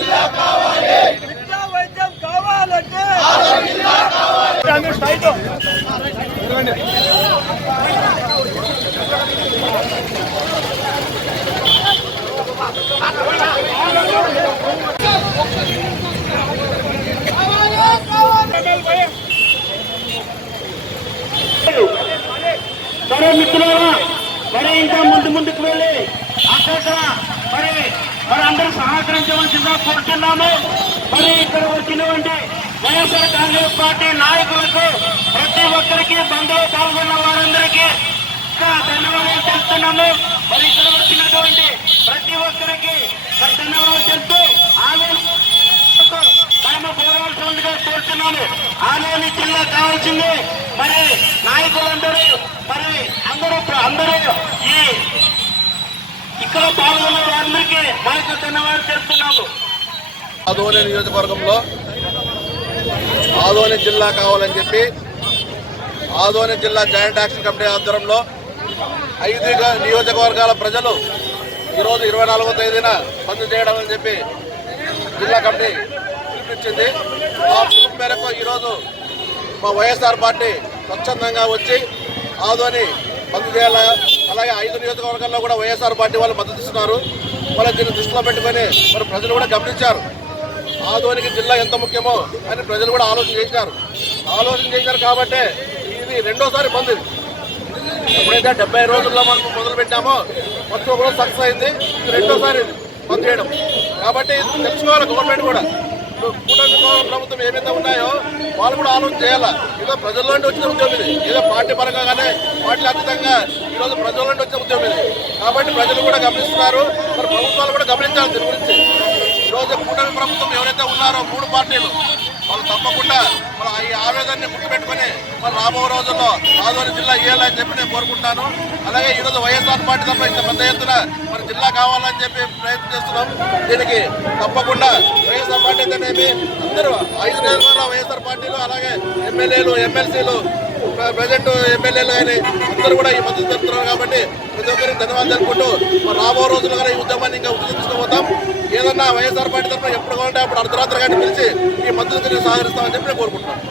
విద్యా వైద్యం కావాలంటే సరే మిత్రులారా, మరి ఇంకా ముందుకు వెళ్ళి అక్కడ మరి అందరూ సహకరించవలసిందిగా కోరుతున్నాము. మరి ఇక్కడ వచ్చినటువంటి వైఎస్ఆర్ కాంగ్రెస్ పార్టీ నాయకులకు ప్రతి ఒక్కరికి బంధువు పాల్గొన్న వారందరికీ ధన్యవాదాలు తెలుపుతున్నాము. మరి ఇక్కడ వచ్చినటువంటి ప్రతి ఒక్కరికి ధన్యవాదాలు తెలుపుతూ పోరాల్సిందిగా కోరుతున్నాము. ఆలోని జిల్లా కావాల్సింది మరి నాయకులందరూ మరి అందరూ ఈ ఇక్కడ పాల్గొన్న వారందరికీ మాకు ధన్యవాదాలు తెలుపుతున్నాము. ఆదోని నియోజకవర్గంలో ఆదోని జిల్లా కావాలని చెప్పి ఆదోని జిల్లా జాయింట్ యాక్షన్ కమిటీ ఆధ్వర్యంలో 5 నియోజకవర్గాల ప్రజలు ఈరోజు 24వ తేదీన బంద్ చేయడం అని చెప్పి జిల్లా కమిటీ పిలుపునిచ్చింది. ఆ పిలుపు మేరకు ఈరోజు మా వైఎస్ఆర్ పార్టీ స్వచ్ఛందంగా వచ్చి ఆదోని బంద్ చేయాలి. అలాగే 5 నియోజకవర్గాల్లో కూడా వైఎస్ఆర్ పార్టీ వాళ్ళు మద్దతు ఇస్తున్నారు. వాళ్ళ దీన్ని దృష్టిలో పెట్టుకొని మరి ప్రజలు కూడా గమనించారు ఆదోనికి జిల్లా ఎంత ముఖ్యమో అని ప్రజలు కూడా ఆలోచన చేశారు కాబట్టి ఇది రెండోసారి బంద్. ఎప్పుడైతే 70 రోజుల్లో మనం మొదలు పెట్టామో మొత్తం ఒకరోజు సక్సెస్ అయింది. ఇది రెండోసారి బంద్ చేయడం కాబట్టి తెలుసుకోవాలి. గవర్నమెంట్ కూడా కూటమి ప్రభుత్వం ఏమైతే ఉన్నాయో వాళ్ళు కూడా ఆలోచన చేయాలా. ఏదో ప్రజల్లోంటి వచ్చిన ఉద్యమం ఇది, ఏదో పార్టీ పరంగా కానీ పార్టీల అతీతంగా ఈరోజు ప్రజల్లోంటి వచ్చిన ఉద్యమం ఇది కాబట్టి ప్రజలు కూడా గమనిస్తున్నారు. మరి ప్రభుత్వాలు కూడా గమనించాలి దీని గురించి. ఈరోజు కూటమి ప్రభుత్వం ఎవరైతే ఉన్నారో 3 పార్టీలు వాళ్ళు తప్పకుండా వాళ్ళ ఈ ఆవేదనని గుర్తుపెట్టుకుని మరి రాబో రోజుల్లో ఆదోని జిల్లా ఇవ్వాలని చెప్పి నేను కోరుకుంటాను. అలాగే ఈరోజు వైఎస్ఆర్ పార్టీ తప్ప ఇంత పెద్ద ఎత్తున మరి జిల్లా కావాలని చెప్పి ప్రయత్నం చేస్తున్నాం. దీనికి తప్పకుండా వైఎస్ఆర్ పార్టీ అయితేనేమి అందరూ 5 నియోజకవర్గాల వైఎస్ఆర్ పార్టీలు అలాగే ఎమ్మెల్యేలు ఎమ్మెల్సీలు ప్రజెంట్ ఎమ్మెల్యేలు కానీ అందరూ కూడా ఈ మద్దతు తెలుపుతున్నారు కాబట్టి ప్రతి ఒక్కరికి ధన్యవాదాలు తెలుపుకుంటూ రాబో రోజుల్లో కానీ ఈ ఉద్యమాన్ని ఇంకా ఉద్యోగం తీసుకుపోతాం. ఏదన్నా వైఎస్ఆర్ పార్టీ తరఫున ఎప్పుడు కావాలంటే అప్పుడు అర్ధరాత్రి కానీ పిలిచి ఈ మద్దతు సహకరిస్తామని చెప్పి నేను కోరుకుంటున్నాను.